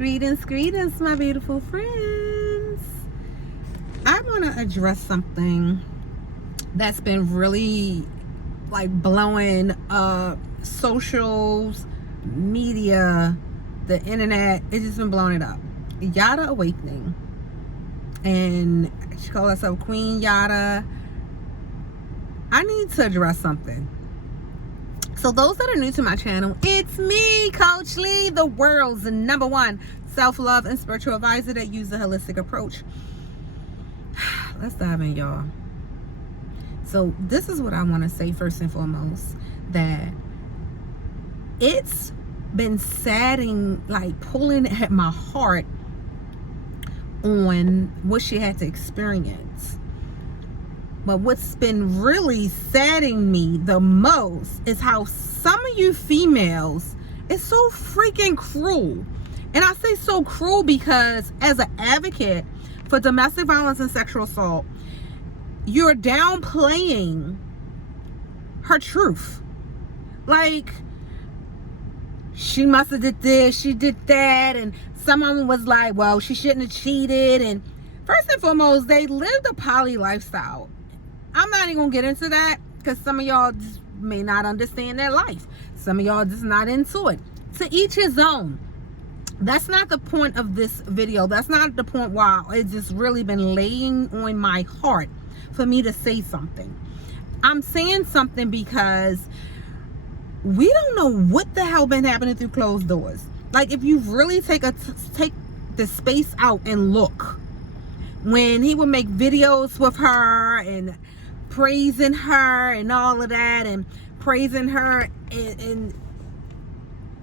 Greetings, my beautiful friends. I want to address something that's been really blowing up socials, media, the internet. It's just been blowing it up. Yada Awakening. And she calls herself Queen Yada. I need to address something. So those that are new to my channel, it's me, Coach Lee, the world's #1 self-love and spiritual advisor that uses a holistic approach. Let's dive in, y'all. So this is what I want to say first and foremost, that it's been saddening, pulling at my heart on what she had to experience. But what's been really saddening me the most is how some of you females is so freaking cruel. And I say so cruel because as an advocate for domestic violence and sexual assault, you're downplaying her truth. She must have did this, she did that, and someone was like, well, she shouldn't have cheated. And first and foremost, they lived a poly lifestyle. I'm not even gonna get into that because some of y'all just may not understand their life. Some of y'all just not into it. To each his own. That's not the point of this video. That's not the point why it's just really been laying on my heart for me to say something. I'm saying something because we don't know what the hell been happening through closed doors. If you really take the space out and look, when he would make videos with her and praising her and all of that, and praising her, and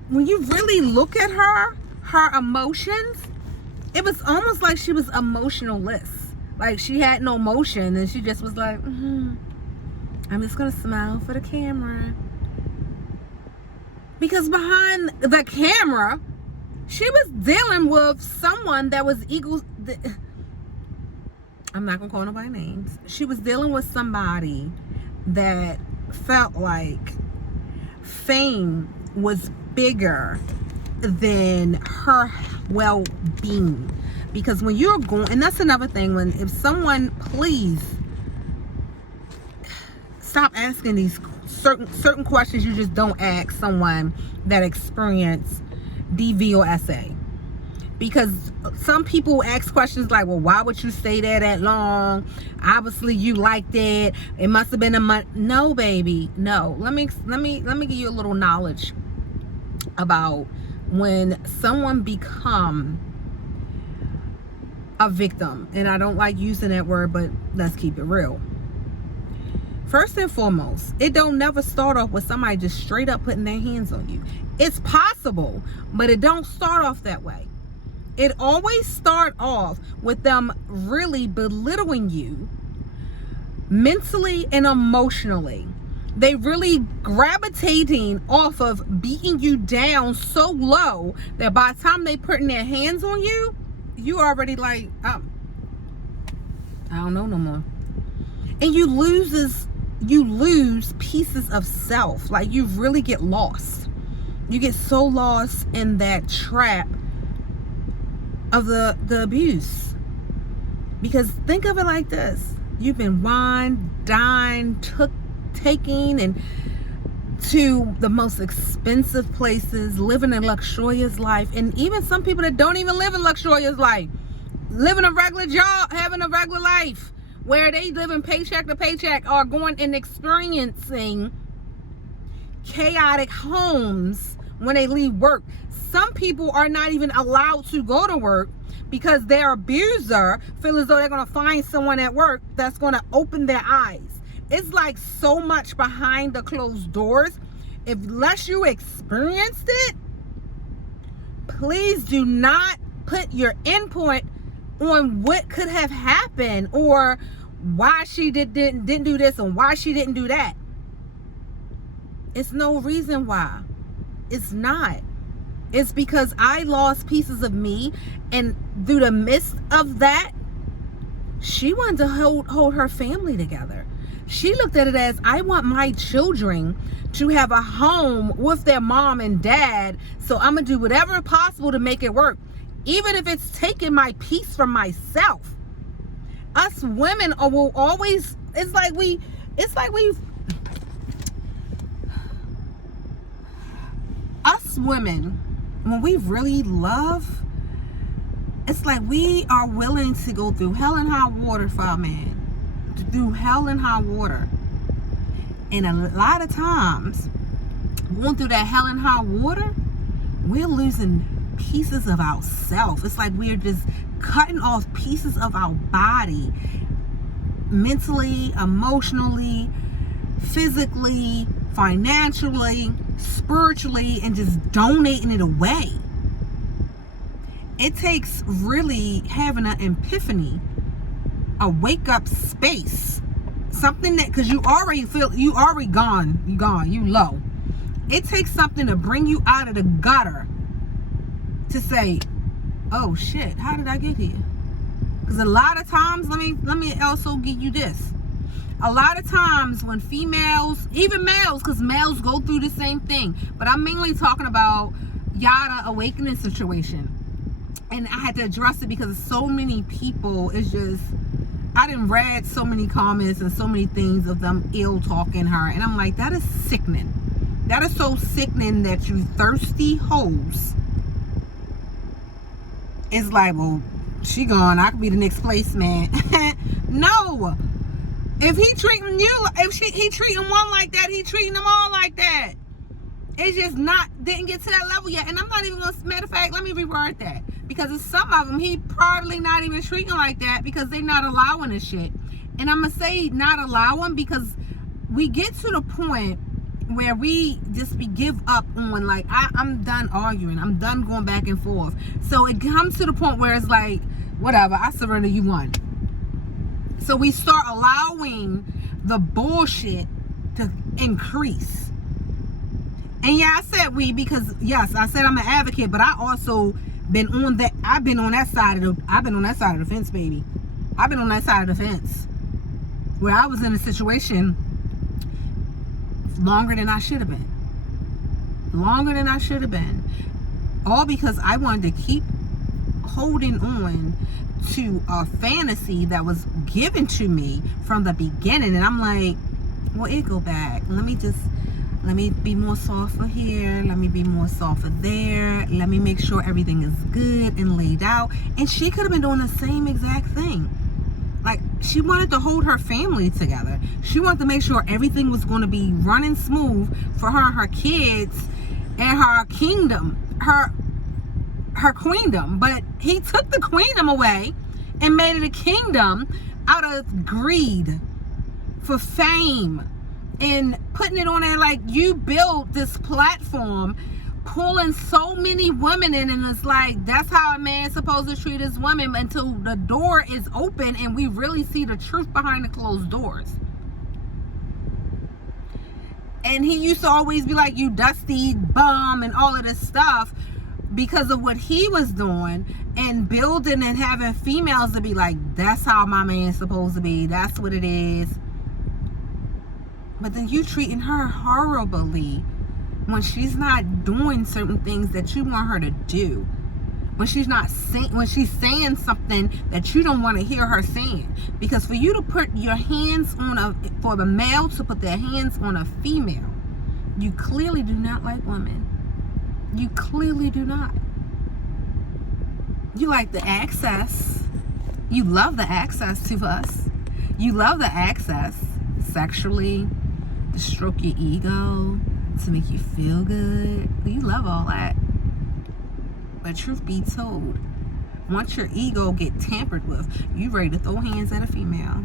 when you really look at her emotions, it was almost like she was emotionless. She had no emotion, and she just was like, I'm just gonna smile for the camera. Because behind the camera, she was dealing with someone that was I'm not gonna call nobody names. She was dealing with somebody that felt like fame was bigger than her well-being. Because when you're going, and that's another thing, if someone, please stop asking these certain questions you just don't ask someone that experienced DV or SA. Because some people ask questions like, well, why would you stay there that long? Obviously you liked it. It must have been a month. No, baby, no. Let me give you a little knowledge about when someone become a victim. And I don't like using that word, but let's keep it real. First and foremost, it don't never start off with somebody just straight up putting their hands on you. It's possible, but it don't start off that way. It always start off with them really belittling you mentally and emotionally. They really gravitating off of beating you down so low that by the time they putting their hands on you, you already I don't know no more. And you lose pieces of self. You really get lost. You get so lost in that trap of the abuse. Because think of it like this: you've been wined, dined, taking and to the most expensive places, living a luxurious life, and even some people that don't even live a luxurious life, living a regular job, having a regular life where they living paycheck to paycheck, are going and experiencing chaotic homes when they leave work. Some people are not even allowed to go to work because their abuser feel as though they're going to find someone at work that's going to open their eyes. It's so much behind the closed doors. Unless you experienced it, please do not put your input on what could have happened or why she didn't do this and why she didn't do that. It's no reason why. It's not. It's because I lost pieces of me, and through the midst of that, she wanted to hold her family together. She looked at it as, I want my children to have a home with their mom and dad, so I'm gonna do whatever possible to make it work. even if it's taking my peace from myself. Us women will always, it's like we us women, when we really love, it's like we are willing to go through hell and high water for our man. Through hell and high water. And a lot of times, going through that hell and high water, we're losing pieces of ourselves. It's like we're just cutting off pieces of our body, mentally, emotionally, physically, financially, spiritually, and just donating it away. It takes really having an epiphany, a wake up space, something that, because you already gone, you low. It takes something to bring you out of the gutter to say, oh shit, how did I get here? Because a lot of times, let me also give you this. A lot of times when females, even males, because males go through the same thing, but I'm mainly talking about yada awakening situation. And I had to address it because so many people, it's just, I done read so many comments and so many things of them ill talking her. And I'm like, that is sickening. That is so sickening that you thirsty hoes is like, well, she gone, I could be the next place, man. No. If he treating you, he treating one like that, he treating them all like that. It's just didn't get to that level yet. And I'm not even gonna, matter of fact, let me reword that. Because it's some of them, he probably not even treating like that because they not allowing this shit. And I'm gonna say not allowing because we get to the point where we just give up on, like, I'm done arguing. I'm done going back and forth. So it comes to the point where it's like, whatever, I surrender, you won. So we start allowing the bullshit to increase. And yeah, I said we because yes, I said I'm an advocate, but I also been on that. I've been on that side of the fence, baby. I've been on that side of the fence where I was in a situation longer than I should have been. Longer than I should have been. All because I wanted to keep holding on to a fantasy that was given to me from the beginning. And I'm like, well, it go back. Let me be more softer here. Let me be more softer there. Let me make sure everything is good and laid out. And she could have been doing the same exact thing. Like, she wanted to hold her family together. She wanted to make sure everything was going to be running smooth for her and her kids and her kingdom, her queendom. But he took the queendom away and made it a kingdom out of greed for fame and putting it on there. Like, you built this platform pulling so many women in, and it's like, that's how a man's supposed to treat his woman until the door is open and we really see the truth behind the closed doors. And he used to always be like, you dusty bum and all of this stuff because of what he was doing and building and having females to be like, that's how my man's supposed to be, that's what it is. But then you treating her horribly when she's not doing certain things that you want her to do. When she's saying something that you don't want to hear her saying. Because for you to put your hands on for the male to put their hands on a female, you clearly do not like women. You clearly do not. You like the access. You love the access to us. You love the access sexually, to stroke your ego, to make you feel good. You love all that. But truth be told, once your ego get tampered with, you ready to throw hands at a female.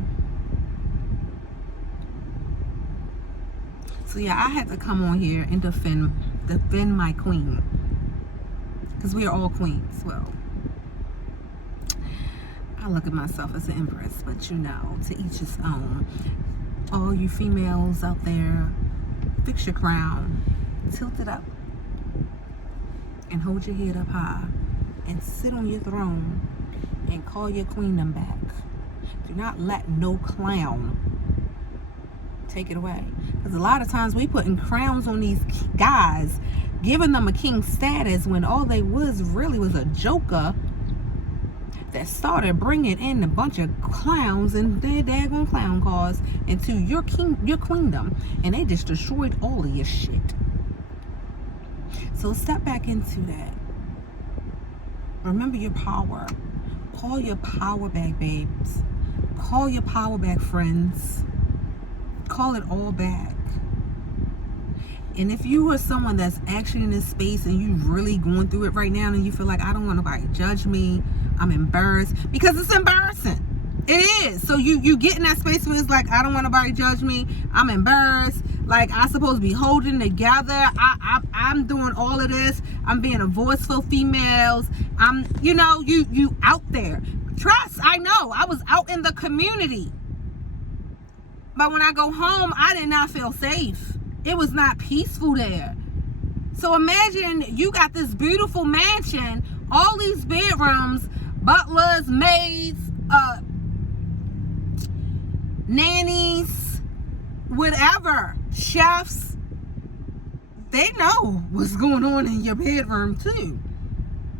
So yeah, I had to come on here and defend my queen. Because we are all queens. Well, I look at myself as an empress, but you know, to each his own. All you females out there, fix your crown, tilt it up, and hold your head up high, and sit on your throne, and call your queendom back. Do not let no clown take it away. Because a lot of times we putting crowns on these guys, giving them a king status when all they was really was a joker that started bringing in a bunch of clowns and their daggone clown cars into your queendom, and they just destroyed all of your shit. So step back into that. Remember your power. Call your power back, babes. Call your power back, friends. Call it all back. And if you are someone that's actually in this space and you really going through it right now and you feel like, I don't want nobody to judge me, I'm embarrassed, because it's embarrassing. It is. So you get in that space where it's like, I don't want nobody to judge me, I'm embarrassed, like I'm supposed to be holding together, I'm doing all of this, I'm being a voice for females, I'm, you out there. Trust, I know, I was out in the community, but when I go home, I did not feel safe. It was not peaceful there. So imagine you got this beautiful mansion, all these bedrooms, butlers, maids, nannies, whatever, chefs. They know what's going on in your bedroom too.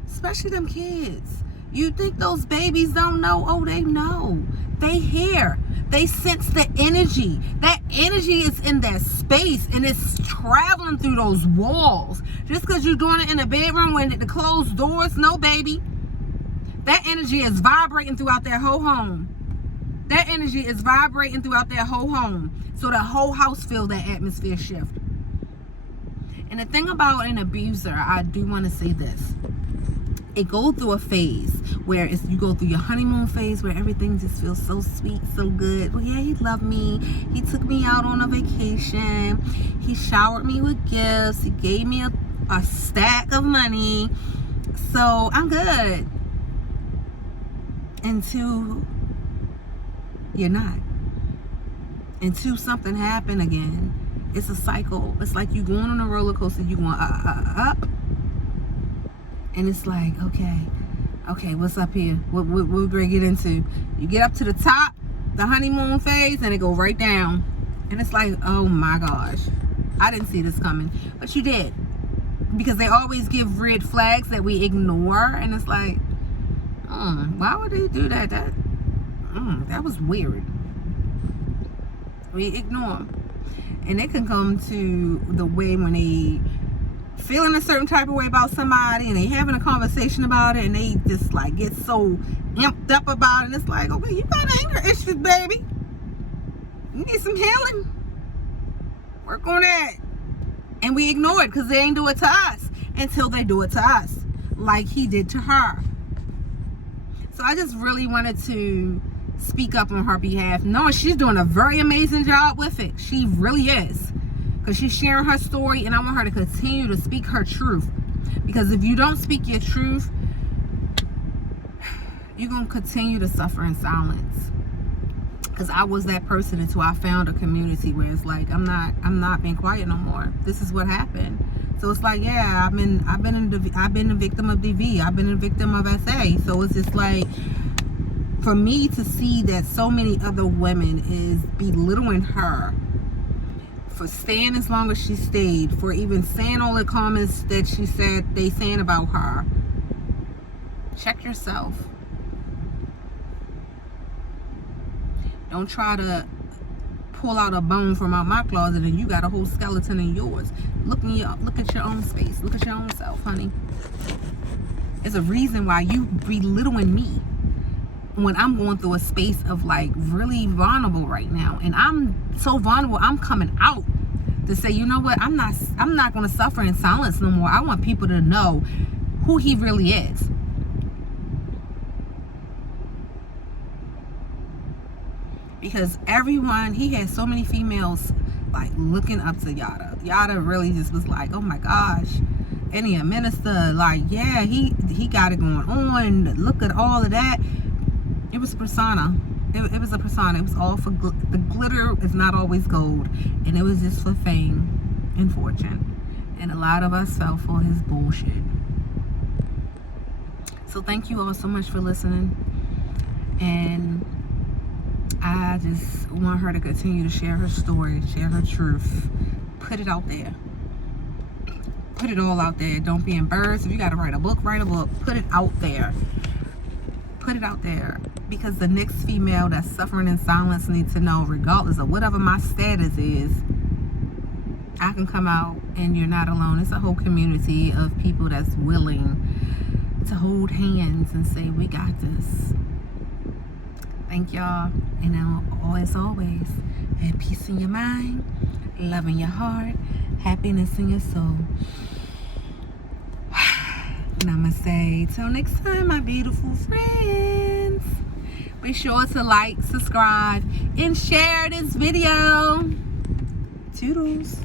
Especially them kids. You think those babies don't know? Oh, they know. They hear. They sense the energy. That energy is in that space and it's traveling through those walls. Just because you're doing it in a bedroom when the closed doors, no, baby. That energy is vibrating throughout their whole home. That energy is vibrating throughout their whole home. So the whole house feels that atmosphere shift. And the thing about an abuser, I do want to say this. It goes through a phase where you go through your honeymoon phase where everything just feels so sweet, so good. Well, yeah, he loved me. He took me out on a vacation. He showered me with gifts. He gave me a stack of money. So I'm good. Until you're not. Until something happened again. It's a cycle. It's like you going on a roller coaster. You going up. And it's like, okay, what's up here? What we're gonna get into? You get up to the top, the honeymoon phase, and it go right down. And it's like, oh my gosh, I didn't see this coming, but you did, because they always give red flags that we ignore, and it's like, why would they do that? That was weird. We ignore them, and it can come to the way when they feeling a certain type of way about somebody and they having a conversation about it and they just like get so amped up about it, and it's like, okay, you got anger issues, baby. You need some healing. Work on that. And we ignore it because they ain't do it to us until they do it to us, like he did to her. So I just really wanted to speak up on her behalf, knowing she's doing a very amazing job with it. She really is. Because she's sharing her story, and I want her to continue to speak her truth. Because if you don't speak your truth, you're going to continue to suffer in silence. Because I was that person until I found a community where it's like, I'm not being quiet no more. This is what happened. So it's like, yeah, I've been a victim of DV. I've been a victim of SA. So it's just like, for me to see that so many other women is belittling her for staying as long as she stayed, for even saying all the comments that she said they saying about her. Check yourself. Don't try to pull out a bone from out my closet and you got a whole skeleton in yours. Look at your own space. Look at your own self, honey. There's a reason why you belittling me when I'm going through a space of like really vulnerable right now, and I'm so vulnerable. I'm coming out to say, you know what, I'm not going to suffer in silence no more. I want people to know who he really is. Because everyone, he had so many females like looking up to Yada. Yada really just was like, oh my gosh, and he a minister, like, yeah, he got it going on. Look at all of that. It was a persona. It was a persona. It was all for the glitter is not always gold, and it was just for fame and fortune. And a lot of us fell for his bullshit. So thank you all so much for listening, and I just want her to continue to share her story, share her truth, put it out there. Put it all out there. Don't be embarrassed. If you got to write a book, put it out there. put it out there, because the next female that's suffering in silence needs to know, regardless of whatever my status is, I can come out and you're not alone. It's a whole community of people that's willing to hold hands and say, we got this. Thank y'all. And as always, have peace in your mind, love in your heart, happiness in your soul. Namaste. Till next time, my beautiful friends. Be sure to like, subscribe, and share this video. Toodles.